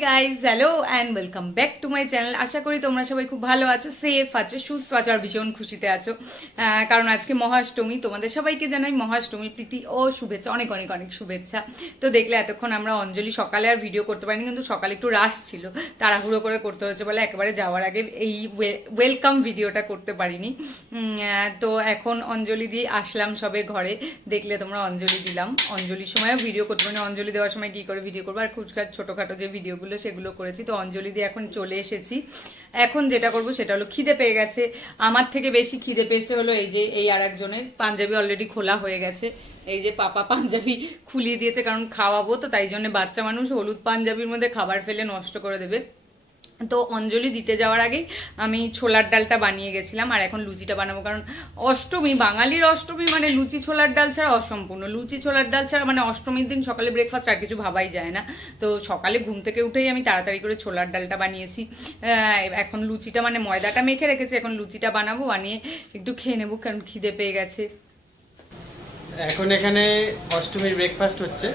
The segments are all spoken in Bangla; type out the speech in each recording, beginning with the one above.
Guys hello and welcome back to my channel. आशा करी तुम्हारा सबाई खूब भालो आछो, सेफ आछो, सुस्थ आछो और भीषण खुशीते आछो कारण आज के महाअष्टमी। तुम्हारे सबाइके जानाई महाअष्टमी प्रীতি ओ शुभेच्छा, अनेक अनेक अनेक शुभेच्छा। तो देखले एतक्षण आमरा अंजलि सकाले आर भिडियो करते पारिनि, किन्तु सकाले एकटु राश छिलो, ताड़ाहुड़ो करे करते हच्छे बोले एकेबारे जाওয়ার आगे এই ওয়েলকাম ভিডিওটা করতে পারিনি। তো এখন অঞ্জলি দিয়ে আসলাম সবে ঘরে, দেখলে তোমরা অঞ্জলি দিলাম। অঞ্জলির সময়ও ভিডিও করতে পারিনি, অঞ্জলি দেওয়ার সময় কি করে ভিডিও করবো, আর খুচখাট ছোটখাটো যে ভিডিওগুলো সেগুলো করেছি। তো অঞ্জলি দিয়ে এখন চলে এসেছি। এখন যেটা করবো সেটা হলো খিদে পেয়ে গেছে, আমার থেকে বেশি খিদে পেয়েছে হলো এই যে এই আর একজনের পাঞ্জাবি অলরেডি খোলা হয়ে গেছে। এই যে পাপা পাঞ্জাবি খুলিয়ে দিয়েছে, কারণ খাওয়াবো তো, তাই জন্য বাচ্চা মানুষ হলুদ পাঞ্জাবির মধ্যে খাবার ফেলে নষ্ট করে দেবে। তো অঞ্জলি দিতে যাওয়ার আগেই আমি ছোলার ডালটা বানিয়ে গেছিলাম, আর এখন লুচিটা বানাবো। কারণ অষ্টমী, বাঙালির অষ্টমী মানে লুচি ছোলার ডাল ছাড়া অসম্পূর্ণ। লুচি ছোলার ডাল ছাড়া মানে অষ্টমীর দিন সকালে ব্রেকফাস্ট আর কিছু ভাবাই যায় না। তো সকালে ঘুম থেকে উঠেই আমি তাড়াতাড়ি করে ছোলার ডালটা বানিয়েছি। এখন লুচিটা মানে ময়দাটা মেখে রেখেছি, এখন লুচিটা বানাবো, বানিয়ে একটু খেয়ে নেবো, কারণ খিদে পেয়ে গেছে। এখন এখানে অষ্টমীর ব্রেকফাস্ট হচ্ছে।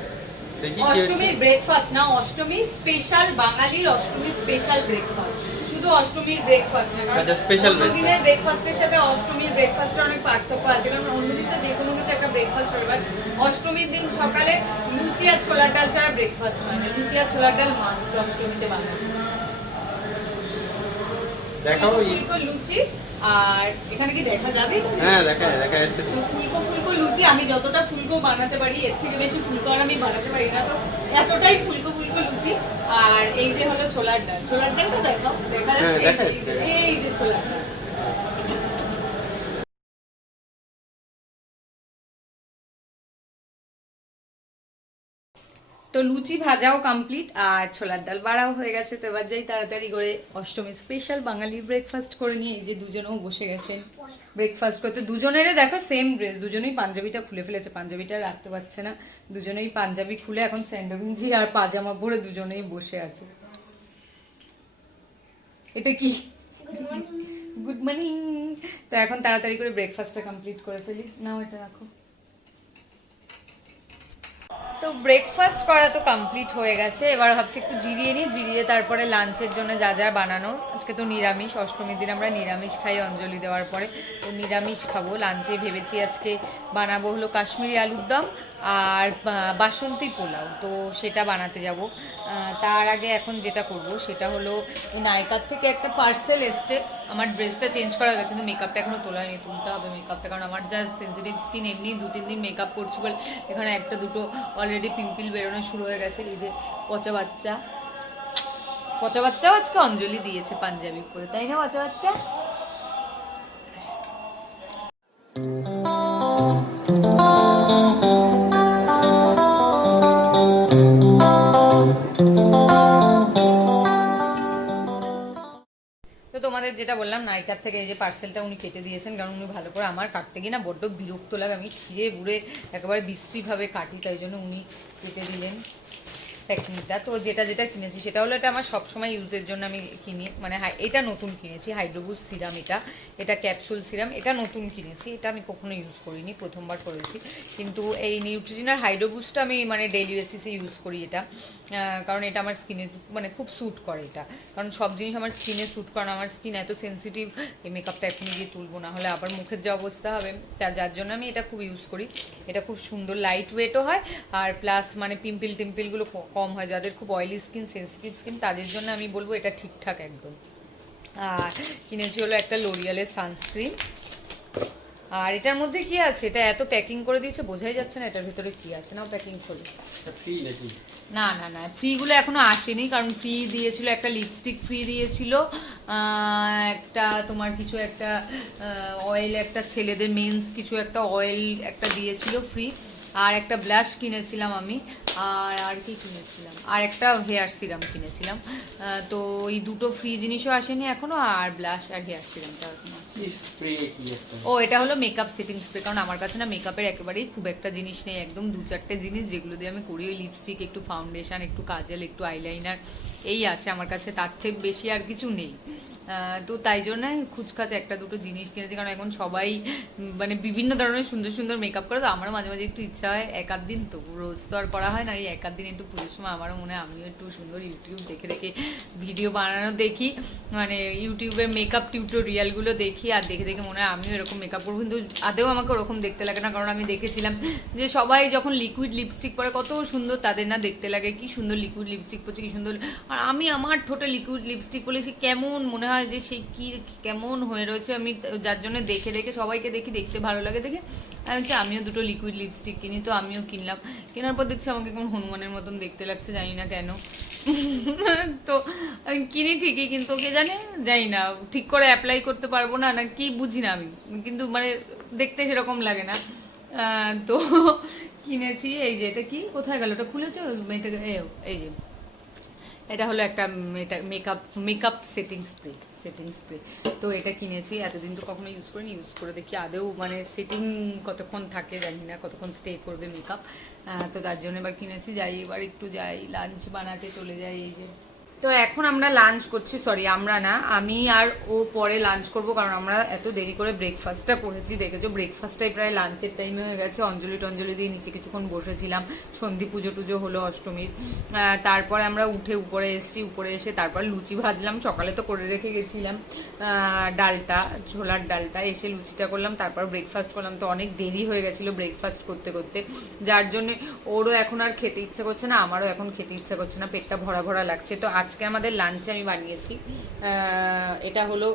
অষ্টমীর ব্রেকফাস্ট না, অষ্টমী স্পেশাল, বাঙালির অষ্টমী স্পেশাল ব্রেকফাস্ট। শুধু অষ্টমীর ব্রেকফাস্ট না, কারণ অন্যদিনের ব্রেকফাস্টের সাথে অষ্টমীর ব্রেকফাস্টের অনেক পার্থক্য আছে। কারণ অন্যদিন তো যে কোনো কিছু একটা ব্রেকফাস্ট হবে, বাট অষ্টমীর দিন সকালে লুচি আর ছোলার ডাল ছাড়া ব্রেকফাস্ট হয় না। লুচি আর ছোলার ডাল মাস্ট অষ্টমীতে বানানো। দেখাও ফুলকো লুচি। আর এখানে কি দেখা যাবে? হ্যাঁ দেখা যাচ্ছে। তো ফুলকো লুচি, আমি যতটা ফুলকো বানাতে পারি এর থেকে বেশি ফুলকো আর আমি বানাতে পারি না, তো এতটাই ফুলকো লুচি। আর এই যে হলো ছোলার ডালটা দেখাও, দেখা যাচ্ছে? এই যে ছোলার ডাল। তো লুচি ভাজাও কমপ্লিট আর ছোলার ডাল বাড়াও হয়ে গেছে। তো এবার যাই তাড়াতাড়ি করে অষ্টমী স্পেশাল বাঙালি ব্রেকফাস্ট করে নিয়ে এই যে দুজনেও বসে গেছেন ব্রেকফাস্ট করতে। দুজনেরও দেখো সেম ড্রেস, দুজনেই পাঞ্জাবিটা খুলে ফেলেছে, পাঞ্জাবিটা রাখতে পারছে না, দুজনেই পাঞ্জাবি খুলে এখন স্যান্ডো গেঞ্জি আর পাজামা পরে দুজনেই বসে আছে। এটা কি? Good morning. তো এখন তাড়াতাড়ি করে ব্রেকফাস্টটা কমপ্লিট করে ফেলি। নাও এটা রাখো। তো ব্রেকফাস্ট করা তো কমপ্লিট হয়ে গেছে, এবার ভাবছি একটু জিরিয়ে তারপরে লাঞ্চের জন্য যা যা বানানোর। আজকে তো নিরামিষ, অষ্টমীর দিন আমরা নিরামিষ খাই অঞ্জলি দেওয়ার পরে, তো নিরামিষ খাবো। লাঞ্চে ভেবেছি আজকে বানাবো হলো কাশ্মীরি আলুর দম আর বাসন্তী পোলাও, তো সেটা বানাতে যাব। তার আগে এখন যেটা করব সেটা হলো এই নায়কার থেকে একটা পার্সেল এসছে। আমার ড্রেসটা চেঞ্জ করা গেছে, কিন্তু মেকআপটা এখনো তোলা হয়নি, তুলতে হবে মেকআপটা, কারণ আমার যা সেন্সিটিভ স্কিন, এমনি 2-3 দিন মেকআপ করছি বলে এখানে একটা দুটো অলরেডি পিম্পল বেরোনো শুরু হয়ে গেছে। এই যে পচা বাচ্চাও আজকে অঞ্জলি দিয়েছে পাঞ্জাবি পরে, তাই না পচা বাচ্চা? তো তোমাদের যেটা বললাম, নায়িকার থেকে এই যে পার্সেলটা উনি কেটে দিয়েছেন, কারণ উনি ভালো করে আমার কাটতে গিয়ে না বড্ড বিরক্ত লাগে, আমি ছিঁড়ে বুড়ে একেবারে বিশ্রীভাবে কাটি, তাই জন্য উনি কেটে দিলেন প্যাকিংটা। তো যেটা কিনেছি সেটা হলো, এটা আমার সবসময় ইউজের জন্য আমি কিনি, মানে এটা নতুন কিনেছি, হাইড্রোবুস্ট সিরাম, এটা ক্যাপসুল সিরাম, এটা নতুন কিনেছি, এটা আমি কখনো ইউজ করিনি, প্রথমবার করেছি। কিন্তু এই নিউট্রিজিনার হাইড্রোবুস্টটা আমি মানে ডেইলি বেসিসে ইউজ করি এটা, কারণ এটা আমার স্কিনে মানে খুব স্যুট করে এটা, কারণ সব জিনিস আমার স্কিনে স্যুট করে, আমার স্কিন এত সেন্সিটিভ, এই মেকআপটা এখনই গিয়ে তুলবো না হলে আবার মুখের যে অবস্থা হবে, যার জন্য আমি এটা খুব ইউজ করি। এটা খুব সুন্দর, লাইট ওয়েটও হয়, আর প্লাস মানে টিম্পলগুলো কম হয়, যাদের খুব অয়েলি স্কিন, সেন্সিটিভ স্কিন, তাদের জন্য আমি বলবো এটা ঠিকঠাক একদম। আর কিনেছি হলো একটা লরিয়ালের সানস্ক্রিন। আর এটার মধ্যে কি আছে, এটা এত প্যাকিং করে দিয়েছে বোঝাই যাচ্ছে না এটার ভিতরে কি আছে। নাও প্যাকিং করে। না না না, ফ্রিগুলো এখনো আসেনি, কারণ ফ্রি দিয়েছিল, একটা লিপস্টিক ফ্রি দিয়েছিল, একটা তোমার কিছু একটা অয়েল, একটা ছেলেদের মেন্স কিছু একটা অয়েল একটা দিয়েছিল ফ্রি, আর একটা ব্লাশ কিনেছিলাম আমি, আর কি কিনেছিলাম, আর একটা হেয়ার সিরাম কিনেছিলাম। তো এই দুটো ফ্রি জিনিসও আসেনি এখনো, আর ব্লাশ আর হেয়ার সিরামটা এখনো। ও এটা হলো মেকআপ সেটিং স্প্রে, কারণ আমার কাছে না মেকআপের একেবারেই খুব একটা জিনিস নেই, একদম 2-4টে জিনিস যেগুলো দিয়ে আমি করি, ওই লিপস্টিক, একটু ফাউন্ডেশন, একটু কাজল, একটু আইলাইনার, এই আছে আমার কাছে, তার থেকে বেশি আর কিছু নেই। তো তাই জন্য খুচখাচ একটা দুটো জিনিস কিনেছি, কারণ এখন সবাই মানে বিভিন্ন ধরনের সুন্দর সুন্দর মেকআপ করে, তো আমারও মাঝে মাঝে একটু ইচ্ছা হয়, এক আধ দিন, তো রোজ তো আর করা হয় না, এই এক আধ দিন একটু পুজোর সময় আমারও মনে হয় আমিও একটু সুন্দর ইউটিউব দেখে দেখে ভিডিও বানানো দেখি, মানে ইউটিউবের মেকআপ টিউটোরিয়ালগুলো দেখি, আর দেখে দেখে মনে হয় আমিও এরকম মেকআপ করবো, কিন্তু আদেও আমাকে ওরকম দেখতে লাগে না, কারণ আমি দেখেছিলাম যে সবাই যখন লিকুইড লিপস্টিক পরে কত সুন্দর তাদের না দেখতে লাগে, কি সুন্দর লিকুইড লিপস্টিক পরছে, কি সুন্দর, আর আমি আমার ঠোঁটে লিকুইড লিপস্টিক পরেছি কেমন মনে হয় যে সে কি কেমন হয়ে রয়েছে, আমি যার জন্য দেখে দেখে সবাইকে দেখি, দেখতে ভালো লাগে দেখে আমি হচ্ছে আমিও দুটো লিকুইড লিপস্টিক কিনি, তো আমিও কিনলাম, কেনার পর দেখছি আমাকে কেমন হনুমানের মতন দেখতে লাগছে, জানি না কেন। তো আমি কিনি ঠিকই, কিন্তু কে জানি না ঠিক করে অ্যাপ্লাই করতে পারবো না, না কি বুঝি না আমি, কিন্তু মানে দেখতে সেরকম লাগে না। তো কিনেছি, এই যে এটা কি, কোথায় গেল, ওটা খুলেছো এটাকে, এই যে এটা হলো একটা মেকআপ সেটিং স্প্রে, তো এটা কিনেছি, এতদিন তো কখনো ইউজ করিনি, ইউজ করে দেখি আদেও মানে সেটিং কতক্ষণ থাকে জানি না, কতক্ষণ স্টে করবে মেকআপ, তো তার জন্য এবার কিনেছি। এবার একটু যাই লাঞ্চ বানাতে চলে যাই। এই যে তো এখন আমরা লাঞ্চ করছি, সরি আমরা না, আমি আর ও পরে লাঞ্চ করব, কারণ আমরা এত দেরি করে ব্রেকফাস্টটা করেছি, দেখেছো ব্রেকফাস্টটাই প্রায় লাঞ্চের টাইমে হয়ে গেছে। অঞ্জলি দিয়ে নিচে কিছুক্ষণ বসেছিলাম, সন্ধি পুজো হলো অষ্টমীর, তারপরে আমরা উঠে উপরে এসেছি, উপরে এসে তারপর লুচি ভাজলাম, সকালে তো করে রেখে গেছিলাম ডালটা, ছোলার ডালটা, এসে লুচিটা করলাম, তারপর ব্রেকফাস্ট করলাম, তো অনেক দেরি হয়ে গেছিলো ব্রেকফাস্ট করতে করতে, যার জন্য ওরও এখন আর খেতে ইচ্ছা করছে না, আমারও এখন খেতে ইচ্ছা করছে না, পেটটা ভরা ভরা লাগছে। তো আজকে আজকে আমাদের লাঞ্চে আমি বানিয়েছি এটা হলো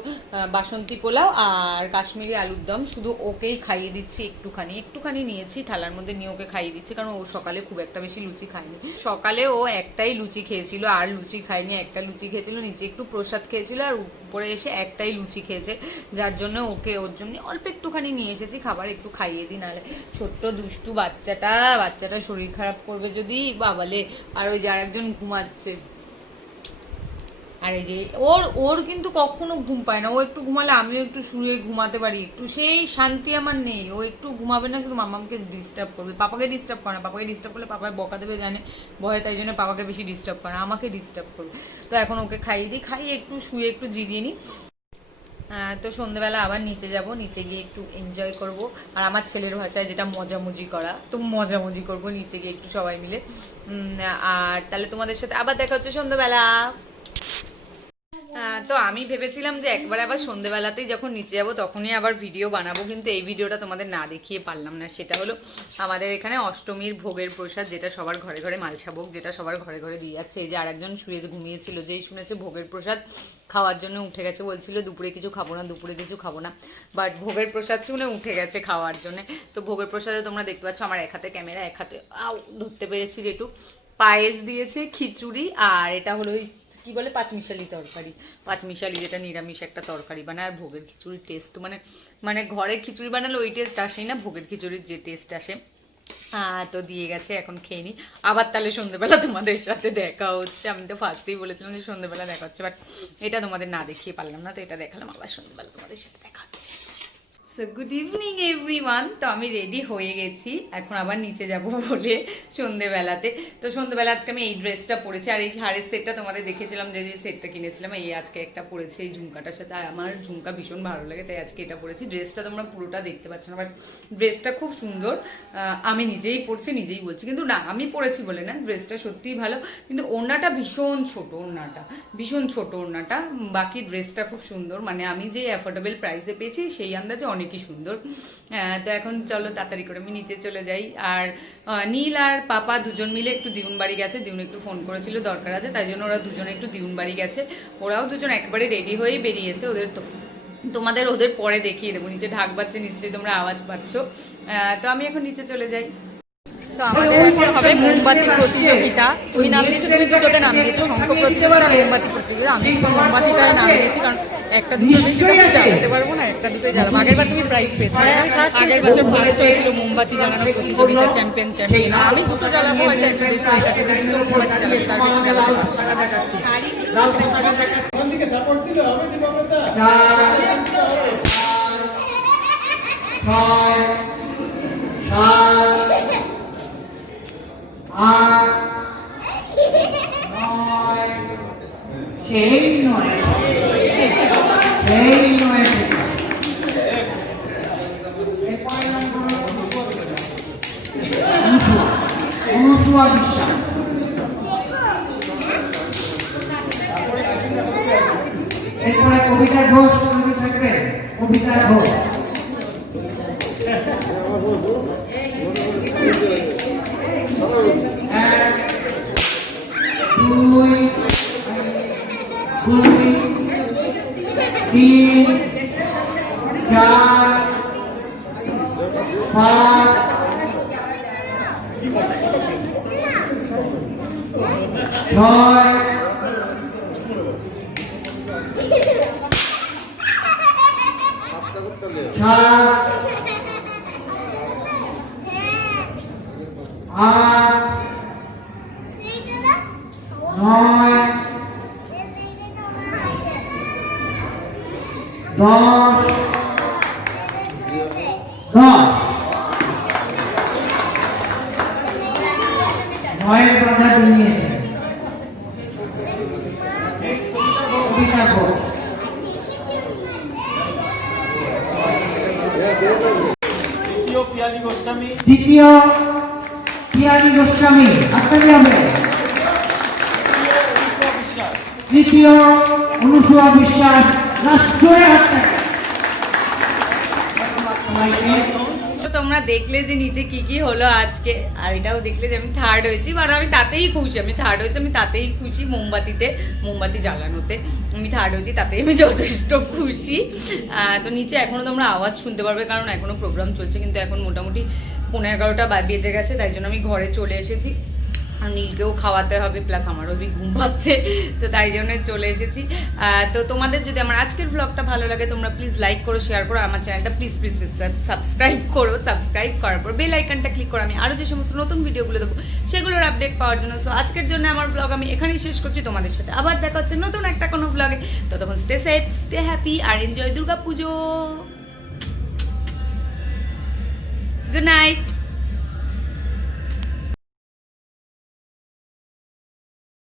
বাসন্তী পোলাও আর কাশ্মীরি আলুর দম। শুধু ওকেই খাইয়ে দিচ্ছি, একটুখানি নিয়েছি থালার মধ্যে নিয়ে ওকে খাইয়ে দিচ্ছি, কারণ ও সকালে খুব একটা বেশি লুচি খায়নি। সকালে ও একটাই লুচি খেয়েছিল, আর লুচি খায়নি, একটা লুচি খেয়েছিল, নিচে একটু প্রসাদ খেয়েছিল, আর উপরে এসে একটাই লুচি খেয়েছে, যার জন্য ওর জন্য অল্প একটুখানি নিয়ে এসেছি খাবার, একটু খাইয়ে দিই, নাহলে ছোট্ট দুষ্টু বাচ্চাটা শরীর খারাপ করবে যদি, বাবালে। আর ওই যার একজন ঘুমাচ্ছে, আর এই যে ওর কিন্তু কখনো ঘুম পায় না, ও একটু ঘুমালে আমিও একটু শুয়ে ঘুমাতে পারি, একটু সেই শান্তি আমার নেই। ও একটু ঘুমাবে না, শুধু মামামকে ডিস্টার্ব করবে, পাপাকে ডিস্টার্ব করে না, পাপাকে ডিস্টার্ব করলে পাপায় বকা দেবে জানে, ভয়ে, তাই জন্য পাপাকে বেশি ডিস্টার্ব করে না, আমাকে ডিস্টার্ব করবে। তো এখন ওকে খাইয়ে একটু শুয়ে একটু জিরিয়ে নিই। তো সন্ধ্যেবেলা আবার নিচে যাব, নিচে গিয়ে একটু এনজয় করব, আর আমার ছেলের ভাষায় যেটা মজামুজি করা, তো মজামুজি করব নিচে গিয়ে একটু সবাই মিলে। আর তাহলে তোমাদের সাথে আবার দেখা হচ্ছে সন্ধ্যেবেলা। তো আমি ভেবেছিলাম যে একবার আবার সন্ধ্যেবেলাতেই যখন নিচে যাবো তখনই আবার ভিডিও বানাবো, কিন্তু এই ভিডিওটা তোমাদের না দেখিয়ে পারলাম না। সেটা হলো আমাদের এখানে অষ্টমীর ভোগের প্রসাদ, যেটা সবার ঘরে ঘরে মালসা ভোগ, যেটা সবার ঘরে ঘরে দিয়ে যাচ্ছে। এই যে আরেকজন শুয়ে ঘুমিয়েছিল, যেই শুনেছে ভোগের প্রসাদ খাওয়ার জন্য উঠে গেছে, বলছিল দুপুরে কিছু খাবো না, বাট ভোগের প্রসাদ শুনে উঠে গেছে খাওয়ার জন্য। তো ভোগের প্রসাদে তোমরা দেখতে পাচ্ছ আমার এক হাতে ক্যামেরা, এক হাতে ধরতে পেরেছি যেটু, পায়েস দিয়েছে, খিচুড়ি, আর এটা হলো কি বলে পাঁচমিশালি তরকারি, পাঁচমিশালি যেটা নিরামিষ একটা তরকারি বানায়। আর ভোগের খিচুড়ির টেস্ট তো মানে ঘরে খিচুড়ি বানালে ওই টেস্ট আসেই না, ভোগের খিচুড়ির যে টেস্ট আসে। তো দিয়ে গেছে, এখন খেয়ে নি। আবার তাহলে সন্ধ্যেবেলা তোমাদের সাথে দেখা হচ্ছে। আমি তো ফার্স্টেই বলেছিলাম যে সন্ধ্যেবেলা দেখা হচ্ছে, বাট এটা তোমাদের না দেখিয়ে পারলাম না, তো এটা দেখালাম। আবার সন্ধ্যেবেলা তোমাদের সাথে দেখা হচ্ছে। So good evening everyone. তো আমি রেডি হয়ে গেছি, এখন আবার নিচে যাব বলে সন্ধ্যেবেলাতে। তো সন্ধ্যেবেলা আজকে আমি এই ড্রেসটা পরেছি, আর এই হারের সেটটা তোমাদের দেখেছিলাম, যে সেটটা কিনেছিলাম, এই আজকে একটা পরেছি এই ঝুমকাটার সাথে। আমার ঝুমকা ভীষণ ভালো লাগে, তাই আজকে এটা পরেছি। ড্রেসটা তোমরা পুরোটা দেখতে পাচ্ছ না, বাট ড্রেসটা খুব সুন্দর। আমি নিজেই পরছি, নিজেই বলছি, কিন্তু না আমি পরেছি বলে না, ড্রেসটা সত্যিই ভালো, কিন্তু ওড়নাটা ভীষণ ছোট, ওড়নাটা বাকি ড্রেসটা খুব সুন্দর। মানে আমি যে অ্যাফোর্ডেবল প্রাইসে পেয়েছি সেই আন্দাজে অনেকই সুন্দর। তো এখন চলো তাড়াতাড়ি করে আমি নিচে চলে যাই। আর নীল আর পাপা দুজন মিলে একটু দিউন বাড়ি গেছে, দিউন একটু ফোন করেছিল দরকার আছে, তাই জন্য ওরা দুজনে একটু দিউন বাড়ি গেছে। ওরাও দুজন একবারে রেডি হয়েই বেরিয়েছে। তোমাদের ওদের পরে দেখিয়ে দেবো, নিচে ঢাক বাজছে, নিশ্চয়ই তোমরা আওয়াজ পাচ্ছ। তো আমি এখন নিচে চলে যাই। তো আমাদের এখন হবে মোমবাতি প্রতিযোগিতা। তুমি নাম দিয়েছো, তুমি দুটোতে নাম দিয়েছো, শঙ্খ প্রতিযোগিতা, মোমবাতি প্রতিযোগিতা। আমি তো মোমবাতিটায় নাম দিয়েছি, কারণ একটা দুটো বেশি জ্বালাতে পারবো না, একটা দুটোই জ্বালাবো। আগের বার তুমি প্রাইজ পেয়েছো, আগের বছর ফার্স্ট হয়েছিল মোমবাতি জ্বালানো প্রতিযোগিতা, চ্যাম্পিয়ন। আমি দুটো জ্বালাবো, হয়তো একটা দেশ দুটো মোমবাতি জ্বালাবো, তার বেশি জ্বালাবো। এরপরে কবিতা ঘোষ থাকবে, কবিতা ঘোষ। তিন, চার, পাঁচ, ছয়, সাত, আট, নয়, 10, 10 নয়ের কথা নিয়েছে কবিতা ঘোষ। দ্বিতীয় পিয়ালি গোস্বামী, আত্মানি হবে। তৃতীয় অনুসুয়া বিশ্বাস, রাষ্ট্রীয় তো তোমরা দেখলে যে নিচে কি কি হলো আজকে, আর এটাও দেখলে যে আমি থার্ড হয়েছি, মানে আমি তাতেই খুশি। আমি থার্ড হয়েছি, আমি তাতেই খুশি। মোমবাতি জ্বালানোতে আমি থার্ড হয়েছি, তাতেই আমি যথেষ্ট খুশি। তো নিচে এখনো তোমরা আওয়াজ শুনতে পারবে, কারণ এখনো প্রোগ্রাম চলছে, কিন্তু এখন মোটামুটি 11:30 বেজে গেছে, তাই জন্য আমি ঘরে চলে এসেছি। আর নীলকেও খাওয়াতে হবে, প্লাস আমারও ঘুম পাচ্ছে, তো তাই জন্য চলে এসেছি। তো তোমাদের যদি আমার আজকের ব্লগটা ভালো লাগে, তোমরা প্লিজ লাইক করো, শেয়ার করো, আমার চ্যানেলটা প্লিজ প্লিজ প্লিজ সাবস্ক্রাইব করো। সাবস্ক্রাইব করার পর বেল আইকনটা ক্লিক করো, আমি আরও যে সমস্ত নতুন ভিডিওগুলো দেবো সেগুলোর আপডেট পাওয়ার জন্য। সো আজকের জন্য আমার ব্লগ আমি এখানেই শেষ করছি। তোমাদের সাথে আবার দেখা হচ্ছে নতুন একটা কোনো ব্লগে। ততক্ষণ স্টে সেফ, স্টে হ্যাপি, আর এনজয় দুর্গা পুজো। Good night.